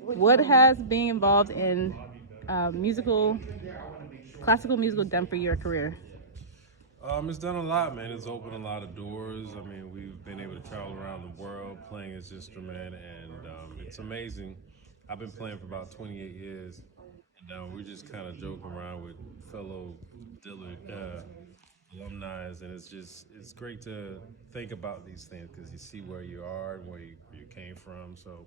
What has being involved in classical musical done for your career? It's done a lot, man. It's opened a lot of doors. I mean, we've been able to travel around the world playing this instrument, and it's amazing. I've been playing for about 28 years, and we're just kind of joking around with fellow Dillard alumni, and it's great to think about these things because you see where you are and where you came from. So,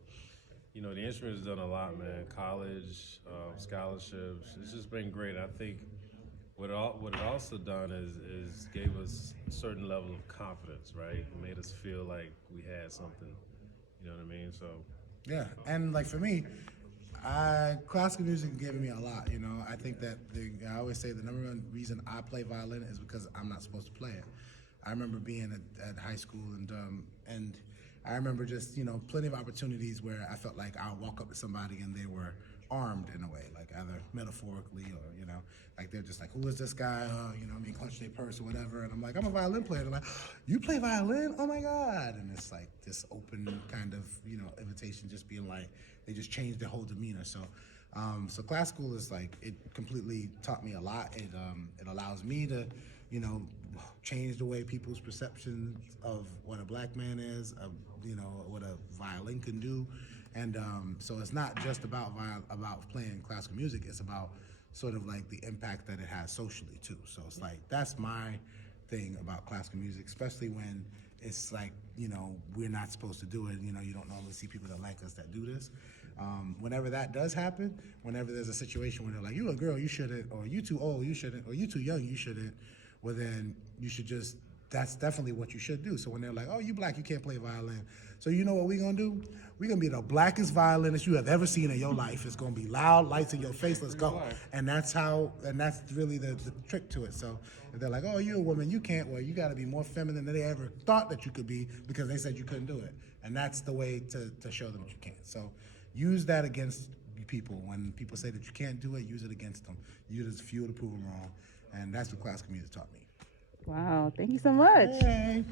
the instrument has done a lot, man. College, scholarships. It's just been great. I think what it also done is gave us a certain level of confidence, right? It made us feel like we had something. You know what I mean? So Yeah, and like for me, classical music gave me a lot. I think that I always say the number one reason I play violin is because I'm not supposed to play it. I remember being at high school and I remember just plenty of opportunities where I felt like I'll walk up to somebody and they were armed in a way, like either metaphorically or like they're just like, who is this guy? Clutch their purse or whatever, and I'm like, I'm a violin player. They're like, you play violin? Oh my god! And it's like this open kind of invitation, just being like, they just changed their whole demeanor. So classical is like it completely taught me a lot. It allows me to change the way people's perceptions of what a black man is, of what a violin can do, and so it's not just about playing classical music. It's about sort of like the impact that it has socially too. So it's like that's my thing about classical music, especially when it's like we're not supposed to do it. You don't normally see people that like us that do this. Whenever that does happen, whenever there's a situation where they're like, you a girl, you shouldn't, or you too old, you shouldn't, or you too young, you shouldn't, well then you should just, that's definitely what you should do. So when they're like, oh, you black, you can't play violin. So you know what we're gonna do? We're gonna be the blackest violinist you have ever seen in your life. It's gonna be loud, lights in your face, let's go. And that's really the trick to it. So if they're like, oh, you're a woman, you can't, well, you gotta be more feminine than they ever thought that you could be because they said you couldn't do it. And that's the way to show them that you can. So use that against people. When people say that you can't do it, use it against them. Use it as fuel to prove them wrong. And that's what classical music taught me. Wow, thank you so much. Hey.